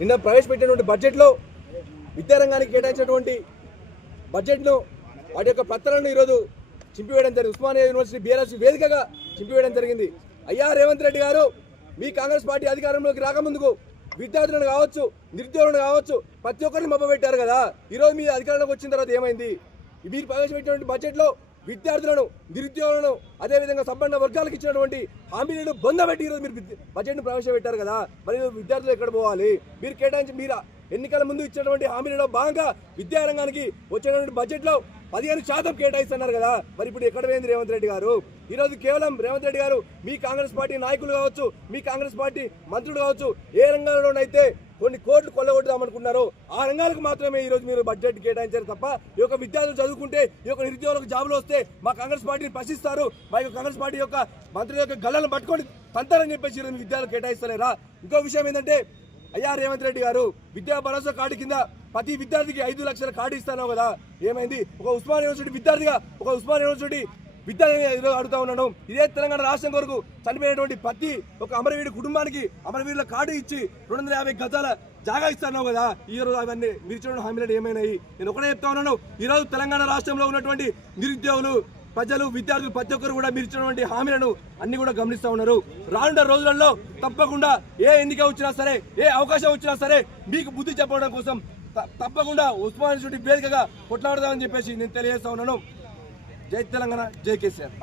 నిన్న ప్రవేశపెట్టినటువంటి బడ్జెట్లో విద్యారంగానికి కేటాయించినటువంటి బడ్జెట్ను వాటి యొక్క పత్రాలను ఈరోజు చింపివేయడం జరిగింది. ఉస్మానియా యూనివర్సిటీ బీఆర్ఎస్ వేదికగా చింపివేయడం జరిగింది. అయ్యా రేవంత్ రెడ్డి గారు, మీ కాంగ్రెస్ పార్టీ అధికారంలోకి రాకముందుకు విద్యార్థులను కావచ్చు, నిరుద్యోగులను కావచ్చు, ప్రతి ఒక్కరిని మభ్యపెట్టారు కదా. ఈరోజు మీ అధికారంలోకి వచ్చిన తర్వాత ఏమైంది? మీరు ప్రవేశపెట్టినటువంటి బడ్జెట్లో విద్యార్థులను, నిరుద్యోగులను, అదేవిధంగా సంపన్న వర్గాలకు ఇచ్చినటువంటి హామీలను బొందబెట్టి ఈరోజు మీరు బడ్జెట్ను ప్రవేశపెట్టారు కదా. మరి విద్యార్థులు ఎక్కడ పోవాలి? మీరు కేటాయించి మీరు ఎన్నికల ముందు ఇచ్చినటువంటి హామీలలో భాగంగా విద్యారంగానికి వచ్చేటువంటి బడ్జెట్లో 15% కేటాయిస్తున్నారు కదా. మరి ఇప్పుడు ఎక్కడ పోయింది రేవంత్ రెడ్డి గారు? ఈరోజు కేవలం రేవంత్ రెడ్డి గారు మీ కాంగ్రెస్ పార్టీ నాయకులు కావచ్చు, మీ కాంగ్రెస్ పార్టీ మంత్రులు కావచ్చు, ఏ రంగాల్లోనైతే కొన్ని కోట్లు కొల్లగొడదామనుకున్నారో ఆ రంగాలకు మాత్రమే ఈరోజు మీరు బడ్జెట్ కేటాయించారు తప్ప ఈ యొక్క విద్యార్థులు చదువుకుంటే, ఈ యొక్క నిరుద్యోగులకు జాబులు వస్తే మా కాంగ్రెస్ పార్టీని ప్రశ్నిస్తారు, మా యొక్క కాంగ్రెస్ పార్టీ యొక్క మంత్రుల యొక్క గళ్ళను పట్టుకొని తంతారని చెప్పేసి ఈరోజు విద్యార్థులు కేటాయిస్తలేరా? ఇంకో విషయం ఏంటంటే, అయ్యా రేవంత్ రెడ్డి గారు, విద్యా భరోసా కార్డు కింద ప్రతి విద్యార్థికి 5 లక్షల కార్డు ఇస్తాను కదా. ఏమైంది? ఒక ఉస్మానియా యూనివర్సిటీ విద్యార్థిగా, ఒక ఉస్మానియా యూనివర్సిటీ విద్యార్థిని అడుగుతా ఉన్నాను. ఇదే తెలంగాణ రాష్ట్రం కొరకు చనిపోయినటువంటి ప్రతి ఒక అమరవీరుడి కుటుంబానికి అమరవీరుల కార్డు ఇచ్చి 250 గజాల జాగా ఇస్తాను కదా. ఈరోజు అవన్నీ మీరు ఇచ్చిన హామీలు ఏమైనాయి? నేను ఒకటే చెప్తా ఉన్నాను, ఈరోజు తెలంగాణ రాష్ట్రంలో ఉన్నటువంటి నిరుద్యోగులు, ప్రజలు, విద్యార్థులు ప్రతి ఒక్కరు కూడా మీరు ఇచ్చినటువంటి హామీలను అన్ని కూడా గమనిస్తూ ఉన్నారు. రానున్న రోజులలో తప్పకుండా ఏ ఎన్నిక వచ్చినా సరే, ఏ అవకాశం వచ్చినా సరే మీకు బుద్ధి చెప్పడం కోసం తప్పకుండా ఉస్మానియా యూనివర్సిటీ వేదికగా కొట్లాడదామని చెప్పేసి నేను తెలియజేస్తా ఉన్నాను. జై తెలంగాణ, జై కేసీఆర్.